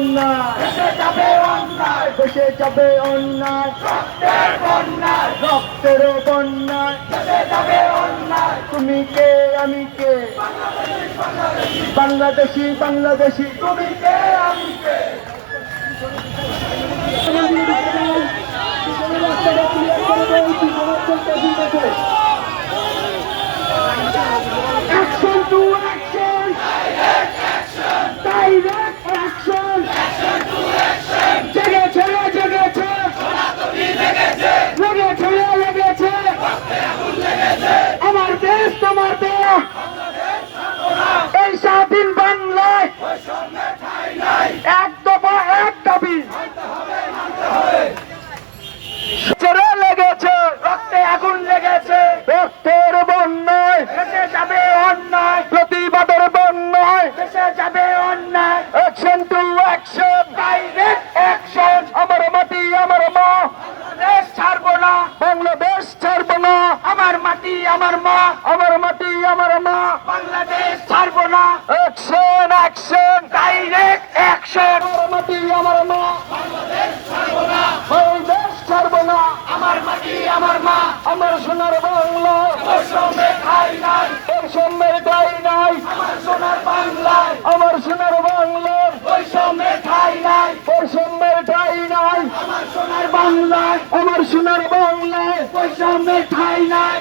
অন্যায়, দেশে যাবে অন্যায়, দেশে যাবে অন্যায়, রক্তের বন্যায়, রক্তেরও বন্যায়। দেশে যাবে অন্যায়, তুমি কে আমি কে, বাংলাদেশি বাংলাদেশি। তুমি কে আমি কে, Action to action, direct action, জেগেছে জেগেছে, লেগেছে আমার দেশ তোমার দেশ, এই স্বাধীন বাংলায় এক দফা এক দাবি ছেড়ে লেগেছে, রক্তে আগুন লেগেছে, রক্তের বন্যায়, দেশে যাবে অন্যায়, প্রতিবাদের বন্যায়। দেশে যাবে অন্যায়, action to action, direct action, আমার মাটি আমার মা, দেশ ছাড়বো না, বাংলাদেশ ছাড়বো না, আমার মাটি আমার মা, আমার মাটি আমার মা। বাংলাদেশ ছাড়বো না, অ্যাকশন অ্যাকশন, ডাইরেক্ট অ্যাকশন, আমার মাটি আমার মা, বাংলাদেশ ছাড়বো না, আমার মাটি আমার মা, আমার সোনার বাংলা, বৈষম্যে ঠাঁই নাই, বৈষম্যের ঠাঁই নাই, আমার সোনার বাংলায়, আমার সোনার বাংলার বৈষম্যে ঠাঁই নাই, বৈষম্যের ঠাঁই নাই, আমার সোনার বাংলায়, আমার সোনার বাংলায় বৈষম্যে ঠাঁই নাই,